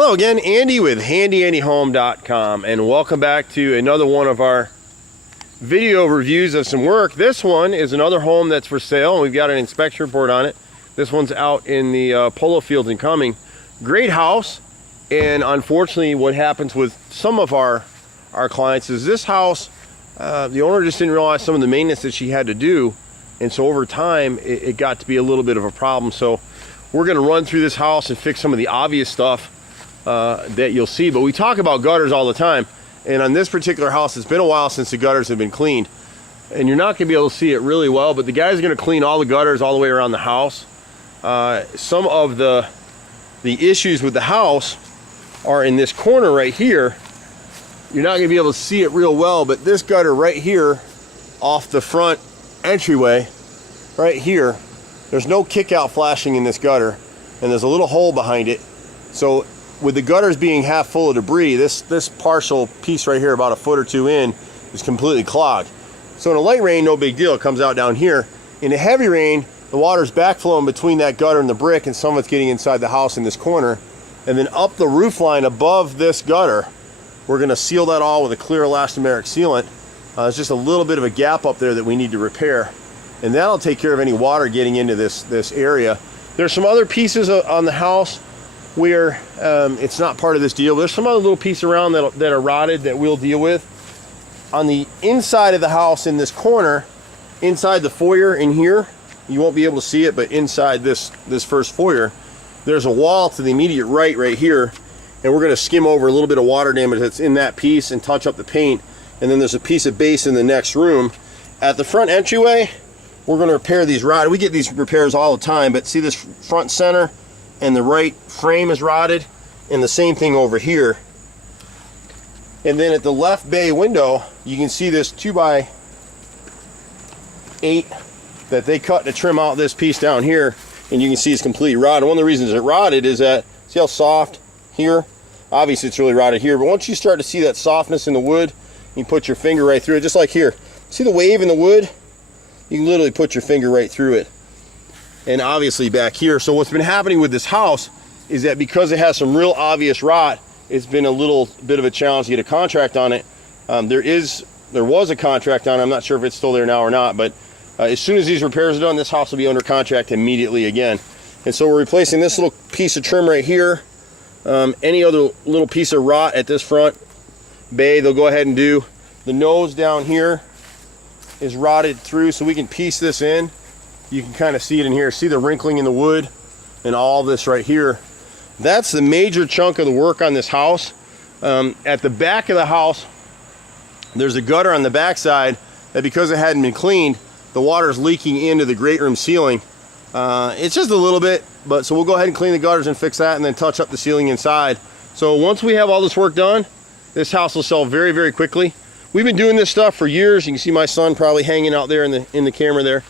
Hello again, Andy with HandyANDYHome.com, and welcome back to another one of our video reviews of some work. This one is another home that's for sale, and we've got an inspection report on it. This one's out in the Polo Fields in Cumming. Great house, and unfortunately what happens with some of our clients is this house, the owner just didn't realize some of the maintenance that she had to do, and so over time it got to be a little bit of a problem. So we're going to run through this house and fix some of the obvious stuff that you'll see. But we talk about gutters all the time, and on this particular house it's been a while since the gutters have been cleaned, and you're not going to be able to see it really well, but the guy's going to clean all the gutters all the way around the house. Some of the issues with the house are in this corner right here. You're not going to be able to see it real well, but this gutter right here off the front entryway right here, there's no kick out flashing in this gutter, and there's a little hole behind it. So with the gutters being half full of debris, this partial piece right here, about a foot or two in, is completely clogged. So in a light rain, no big deal, it comes out down here. In a heavy rain, the water's backflowing between that gutter and the brick, and some of it's getting inside the house in this corner. And then up the roof line above this gutter, we're going to seal that all with a clear elastomeric sealant. There's just a little bit of a gap up there that we need to repair, and that'll take care of any water getting into this area. There's some other pieces on the house where it's not part of this deal, but there's some other little pieces around that are rotted that we'll deal with. On the inside of the house, in this corner, inside the foyer in here, you won't be able to see it, but inside this first foyer, there's a wall to the immediate right here, and we're going to skim over a little bit of water damage that's in that piece and touch up the paint. And then there's a piece of base in the next room. At the front entryway, we're going to repair these rotted. We get these repairs all the time, but see this front center and the right frame is rotted, and the same thing over here. And then at the left bay window, you can see this 2x8 that they cut to trim out this piece down here, and you can see it's completely rotted. One of the reasons it rotted is that, see how soft here? Obviously it's really rotted here, but once you start to see that softness in the wood, you put your finger right through it, just like here. See the wave in the wood? You can literally put your finger right through it. And obviously back here. So what's been happening with this house is that because it has some real obvious rot, it's been a little bit of a challenge to get a contract on it. There was a contract on it. I'm not sure if it's still there now or not, but as soon as these repairs are done, this house will be under contract immediately again. And so we're replacing this little piece of trim right here. Any other little piece of rot at this front bay, they'll go ahead and do. The nose down here is rotted through, so we can piece this in. You can kind of see it in here. See the wrinkling in the wood and all this right here. That's the major chunk of the work on this house. At the back of the house, there's a gutter on the back side that, because it hadn't been cleaned, the water's leaking into the great room ceiling. It's just a little bit, but so we'll go ahead and clean the gutters and fix that, and then touch up the ceiling inside. So once we have all this work done, this house will sell very, very quickly. We've been doing this stuff for years. You can see my son probably hanging out there in the camera there.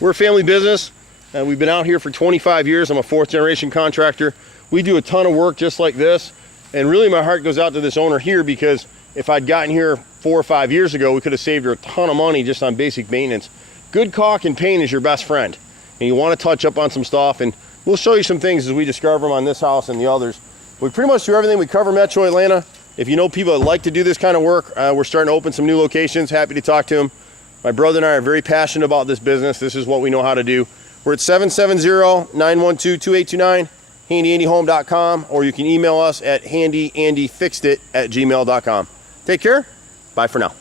We're a family business. We've been out here for 25 years. I'm a 4th generation contractor. We do a ton of work just like this, and really my heart goes out to this owner here, because if I'd gotten here 4 or 5 years ago, we could have saved her a ton of money just on basic maintenance. Good caulk and paint is your best friend, and you want to touch up on some stuff, and we'll show you some things as we discover them on this house and the others. We pretty much do everything. We cover Metro Atlanta. If you know people that like to do this kind of work, we're starting to open some new locations. Happy to talk to them. My brother and I are very passionate about this business. This is what we know how to do. We're at 770-912-2829, HandyANDYHome.com, or you can email us at handyandyfixedit@gmail.com. Take care. Bye for now.